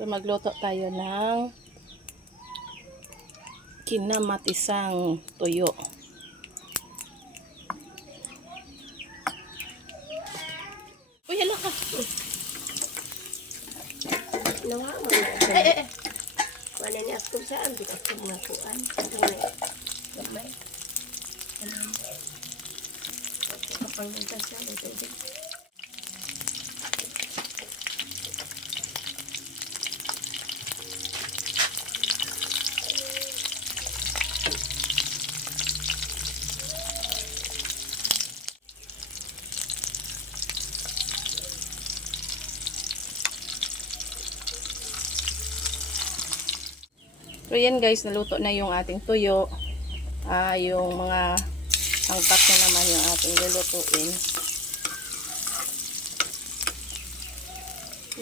So, magluto tayo ng kinamatisang tuyo. Uy, hala ka. Nawa mo. Wala ni ako saan. Di ako mga kuan. Gamay. Kapag nagkasya. Ito. So yan guys, naluto na yung ating tuyo. Yung mga sangkap na naman yung ating lulutuin.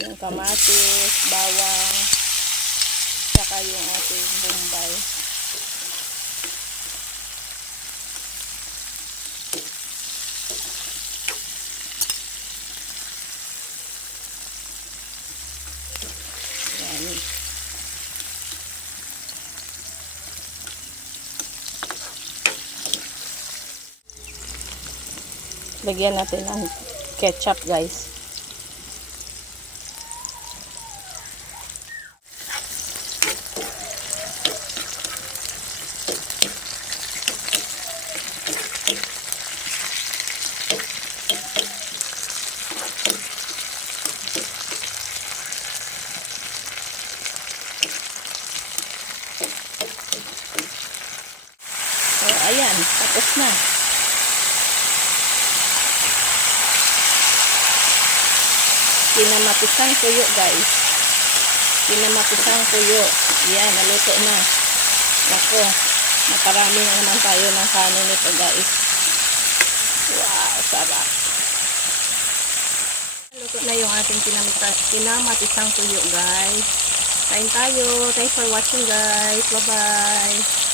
Yung kamatis, bawang, saka yung ating bombay. Yan. Lagyan natin ng ketchup guys. So ayan, tapos na. Kinamatisang tuyo guys. Kinamatisang tuyo. Yan, naluto na. Nako, nakarami na naman tayo ng kanin nito guys. Wow, sarap. Naluto na yung ating kinamatisang tuyo guys. Kain tayo. Thanks for watching guys. Bye bye.